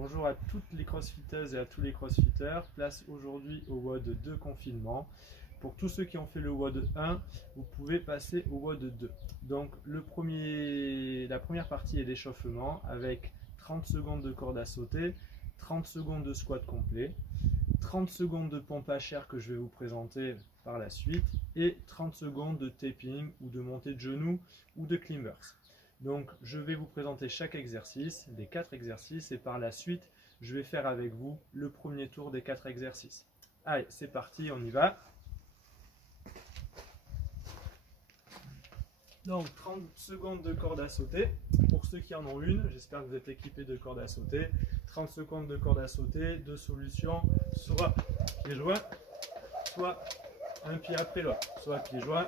Bonjour à toutes les crossfiteuses et à tous les crossfitters. Place aujourd'hui au WOD 2 confinement. Pour tous ceux qui ont fait le WOD 1, vous pouvez passer au WOD 2. Donc la première partie est l'échauffement avec 30 secondes de corde à sauter, 30 secondes de squat complet, 30 secondes de pompe à chair que je vais vous présenter par la suite et 30 secondes de taping ou de montée de genoux ou de climbers. Donc je vais vous présenter chaque exercice, les 4 exercices, et par la suite je vais faire avec vous le premier tour des 4 exercices. Allez, c'est parti, on y va. Donc 30 secondes de corde à sauter, pour ceux qui en ont une, j'espère que vous êtes équipés de corde à sauter. 30 secondes de corde à sauter, deux solutions, soit pied joint, soit un pied après l'autre, soit pied joint,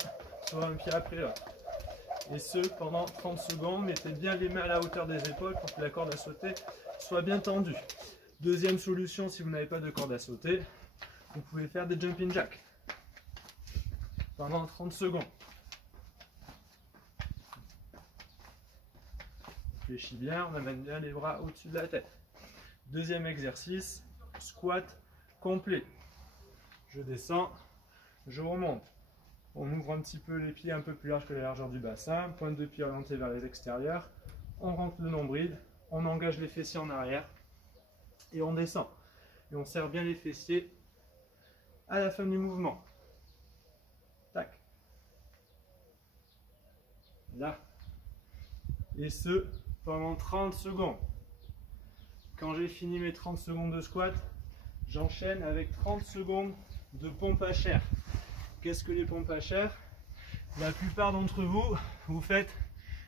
soit un pied après l'autre. Et ce pendant 30 secondes, mettez bien les mains à la hauteur des épaules pour que la corde à sauter soit bien tendue. Deuxième solution, si vous n'avez pas de corde à sauter, vous pouvez faire des jumping jacks pendant 30 secondes. Réfléchis bien, on amène bien les bras au-dessus de la tête. Deuxième exercice, squat complet. Je descends, je remonte. On ouvre un petit peu les pieds un peu plus larges que la largeur du bassin, pointe de pied orientée vers les extérieurs, on rentre le nombril, on engage les fessiers en arrière et on descend. Et on serre bien les fessiers à la fin du mouvement. Tac. Là. Et ce, pendant 30 secondes. Quand j'ai fini mes 30 secondes de squat, j'enchaîne avec 30 secondes de pompe à chair. Qu'est-ce que les pompes à chair? La plupart d'entre vous, vous faites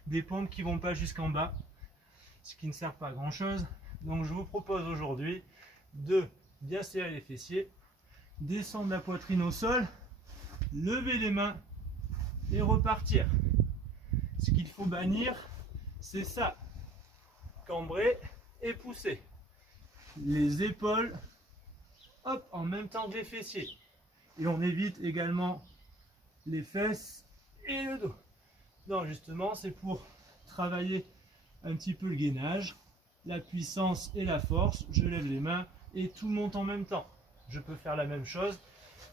des pompes qui ne vont pas jusqu'en bas, ce qui ne sert pas à grand chose. Donc je vous propose aujourd'hui de bien serrer les fessiers, descendre la poitrine au sol, lever les mains et repartir. Ce qu'il faut bannir, c'est ça, cambrer et pousser. Les épaules, hop, en même temps que les fessiers. Et on évite également les fesses et le dos. Non, justement, c'est pour travailler un petit peu le gainage, la puissance et la force. Je lève les mains et tout monte en même temps. Je peux faire la même chose,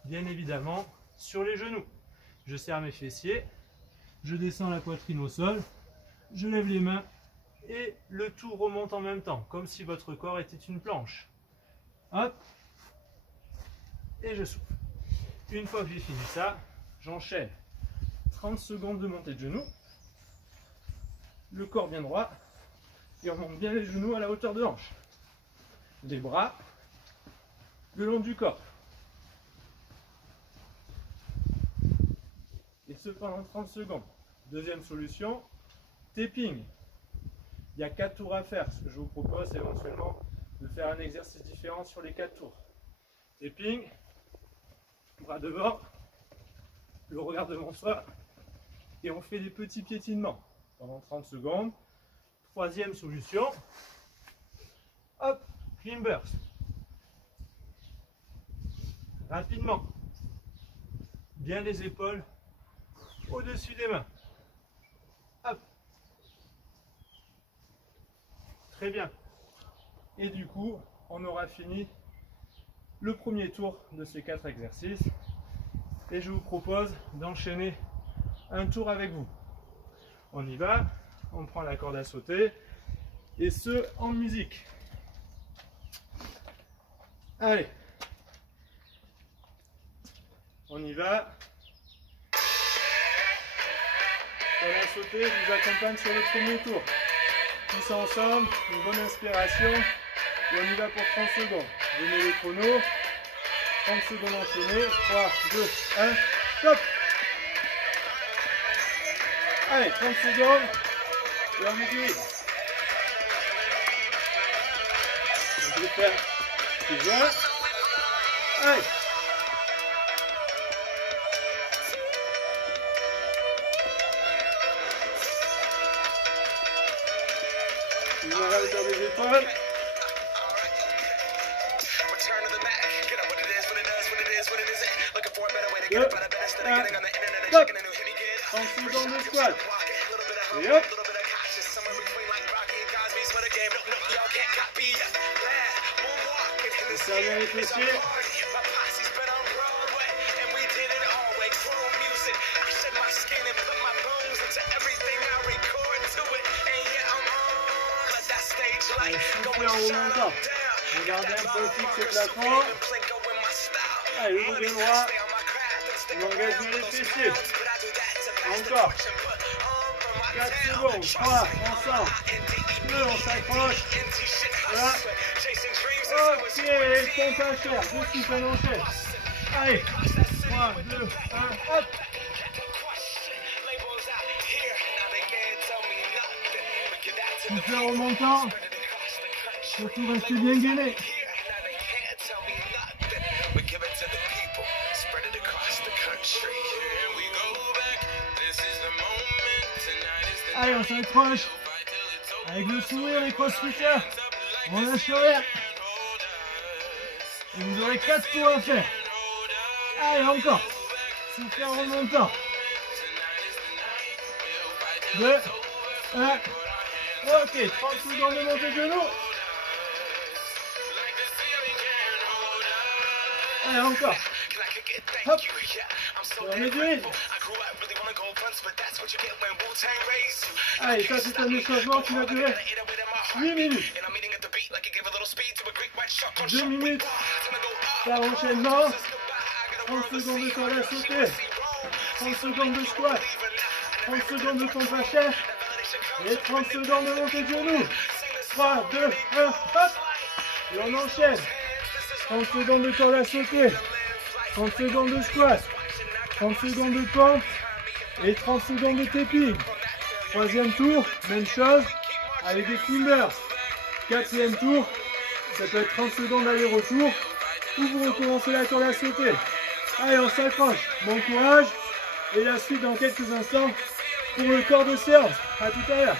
bien évidemment, sur les genoux. Je serre mes fessiers, je descends la poitrine au sol, je lève les mains et le tout remonte en même temps, comme si votre corps était une planche. Hop, et je souffle. Une fois que j'ai fini ça, j'enchaîne 30 secondes de montée de genoux, le corps bien droit, et on monte bien les genoux à la hauteur de hanche. Les bras le long du corps. Et ce pendant 30 secondes. Deuxième solution, taping. Il y a 4 tours à faire. Ce que je vous propose, c'est éventuellement de faire un exercice différent sur les 4 tours. Taping. Bras devant, le regard devant soi, et on fait des petits piétinements pendant 30 secondes. Troisième solution, hop, climbers. Rapidement, bien les épaules au-dessus des mains. Hop, très bien. Et du coup, on aura fini le premier tour de ces 4 exercices et je vous propose d'enchaîner un tour avec vous. On y va, on prend la corde à sauter et ce en musique. Allez, on y va. Corde à sauter, je vous accompagne sur le premier tour. Tous ensemble, une bonne inspiration et on y va pour 30 secondes. Je mets le chrono, 30 secondes enchaînées, 3, 2, 1, stop. Allez, 30 secondes, et on oublie. Je vais faire les joints. Allez. Les mains à la hauteur des épaules. Stop. 30 secondes de squat. Et hop. serre bien les fessiers. Allez, soufflez en remontant. Regardez un peu fixe le plafond. Allez, le bouton droit. On engage bien les fessiers. Encore. 4 secondes. 3, ensemble. 2, on s'accroche. Voilà. Ok, pompe à chair. Deux souffles, on enchaîne. Allez. 3, 2, 1, hop. Soufflez en remontant. Surtout restez bien gainé. Allez, on s'accroche. Avec le sourire, les crossfitters. On lâche rien. Et vous aurez 4 tours à faire. Allez, encore. Soufflez en remontant. 2, 1. Ok, 30 secondes de montée de genoux. Allez, encore. Hop. On est d'huile. Allez, ça c'est un échauffement qui va durer 8 minutes. 2 minutes par enchaînement. 30 secondes de corde à sauter. 30 secondes de squat. 30 secondes de pompe à chair. Et 30 secondes de montée de genoux. 3, 2, 1, hop. Et on enchaîne. 30 secondes de corde à sauter. 30 secondes de squat. 30 secondes de pompe. Et 30 secondes de tapping. Troisième tour, même chose, avec des climbers. Quatrième tour, ça peut être 30 secondes d'aller-retour. Ou vous recommencez la corde à sauter. Allez, on s'accroche. Bon courage. Et la suite dans quelques instants pour le corps de séance. A tout à l'heure.